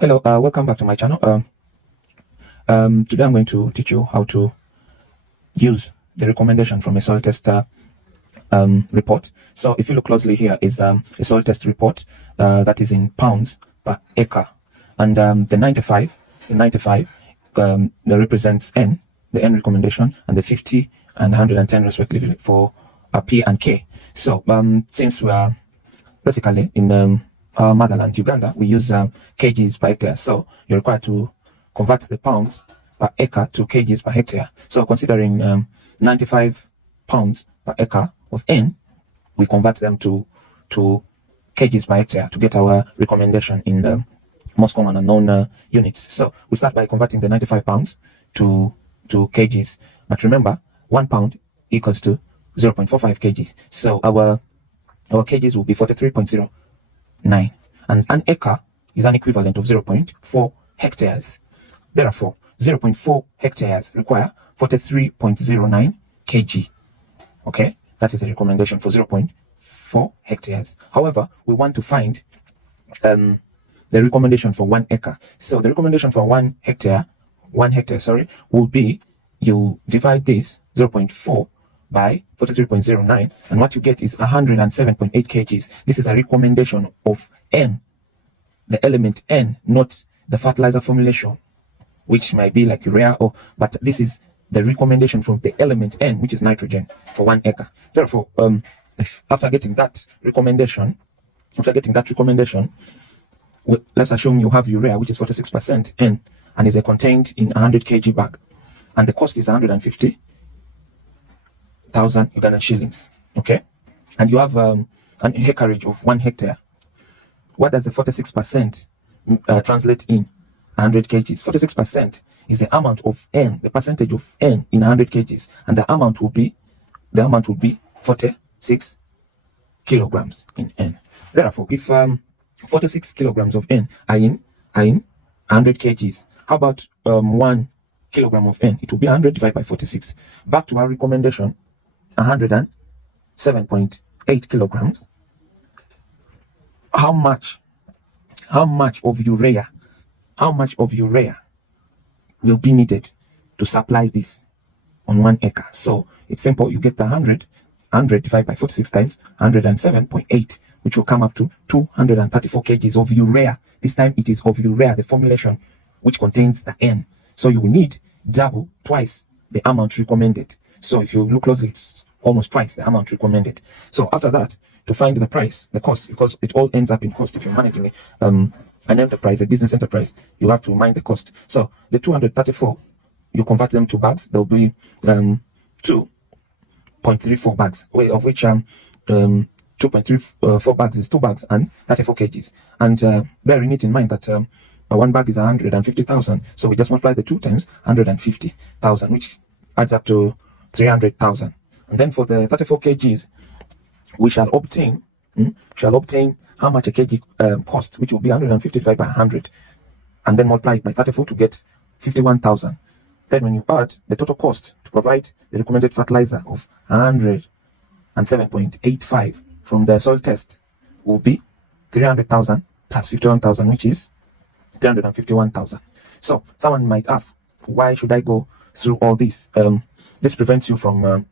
Hello, welcome back to my channel. Today I'm going to teach you how to use the recommendation from a soil tester report. So if you look closely here is a soil test report that is in pounds per acre, and the 95 that represents N, the N recommendation, and the 50 and 110 respectively for P and K. So since we are basically in our motherland, Uganda, we use kgs per hectare. So you're required to convert the pounds per acre to kgs per hectare. So considering 95 pounds per acre of N, we convert them to kgs per hectare to get our recommendation in the most common and known units. So we start by converting the 95 pounds to kgs. But remember, 1 pound equals to 0.45 kgs. So our kgs will be 43.09, and an acre is an equivalent of 0.4 hectares. Therefore, 0.4 hectares require 43.09 kg. Okay, that is the recommendation for 0.4 hectares. However, we want to find the recommendation for 1 acre. So the recommendation for 1 hectare, will be, you divide this 0.4 by 43.09, and what you get is 107.8 kgs. This is a recommendation of N, the element N, not the fertilizer formulation, which might be like urea, but this is the recommendation from the element N, which is nitrogen, for 1 acre. Therefore, after getting that recommendation, let's assume you have urea, which is 46% N, and is contained in 100 kg bag, and the cost is 150,000 Ugandan shillings. Okay, and you have an acreage of 1 hectare. What does the 46% translate in 100 kgs? 46% is the amount of N, the percentage of N in 100 kgs, and the amount will be 46 kilograms in N. Therefore, if 46 kilograms of N are in 100 kgs, how about 1 kilogram of N? It will be 100 divided by 46. Back to our recommendation, 107.8 kilograms. How much of urea will be needed to supply this on 1 acre? So it's simple. You get 100 divided by 46 times 107.8, which will come up to 234 kgs of urea. This time it is of urea, the formulation which contains the N. So you will need twice the amount recommended. So if you look closely, it's almost twice the amount recommended. So after that, to find the price, the cost, because it all ends up in cost. If you're managing an enterprise, a business enterprise, you have to mind the cost. So the 234, you convert them to bags. There'll be 2.34 bags, of which 2.34 bags is 2 bags and 34 kgs. And bearing it in mind that 1 bag is 150,000, so we just multiply the 2 times 150,000, which adds up to 300,000. And then for the 34 kgs, we shall obtain how much a kg cost, which will be 150 divided by 100, and then multiply it by 34 to get 51,000. Then when you add the total cost to provide the recommended fertilizer of 107.85 from the soil test, will be 300,000 plus 51,000, which is 351,000. So someone might ask, why should I go through all this? This prevents you from